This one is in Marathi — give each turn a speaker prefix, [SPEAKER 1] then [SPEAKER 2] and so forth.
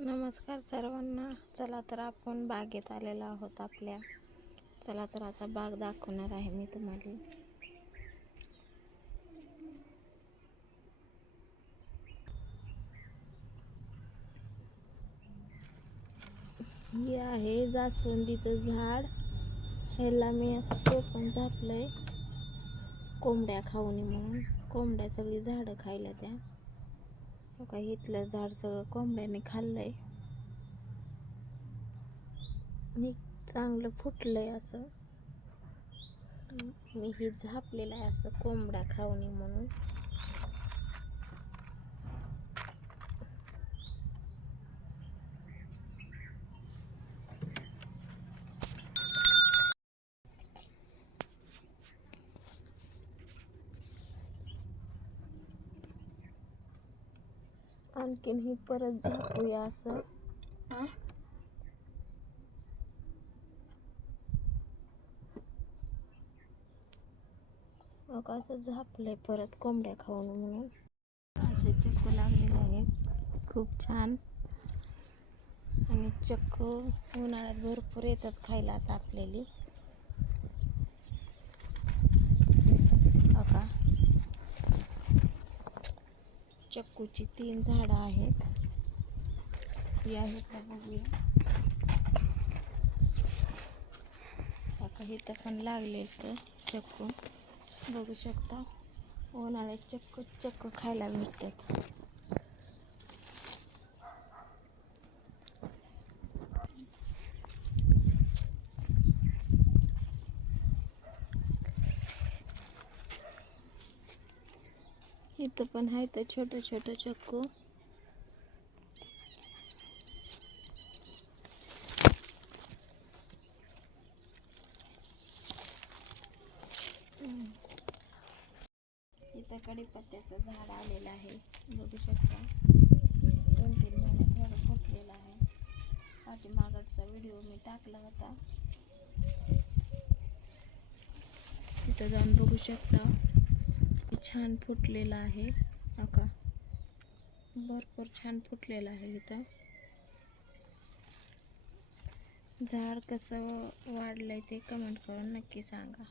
[SPEAKER 1] नमस्कार सर्वांना. चला तर आपण बागेत आलेलो आहोत आपल्या. चला तर आता बाग दाखवणार आहे मी तुम्हाला. हे आहे जास्वंदीचं झाड. ह्याला मी असं टोपण झापलंय कोंबड्या खाऊ नये म्हणून. कोंबड्या सगळी झाडं खायला त्या. हो काही इथलं झाड सगळं कोंबड्याने खाल्लंय. आणि चांगलं फुटलंय असं. मी हे झापलेलं आहे असं कोंबड्या खाऊ नये म्हणून. आणखीनही परत झापूया असं. मग असं झापलंय परत कोंबड्या खाऊन म्हणून. असे चक्कू लागलेले आहेत. खूप छान. आणि चक्कू उन्हाळ्यात भरपूर येतात खायला आता आपल्याली हो का चक्कूची तीन झाडं आहेत. ही आहेत का बघूया. आता इथं पण लागले तर चक्कू. बघू शकता. उन्हाळ्यात चक्कू चक्कू खायला भेटतात. इथं पण आहे तर छोटं छोटं चक्कू. इथं कडीपत्त्याचं झाड आलेलं आहे बघू शकता. दोन तीन महिन्यात झाड फुटलेलं आहे. पाठीमागचा व्हिडिओ मी टाकला होता. तिथं जाऊन बघू शकता. छान फुटलेला आहे. नका भरपूर छान फुटलेलं आहे इथं. झाड कसं वाढलं आहे ते कमेंट करून नक्की सांगा.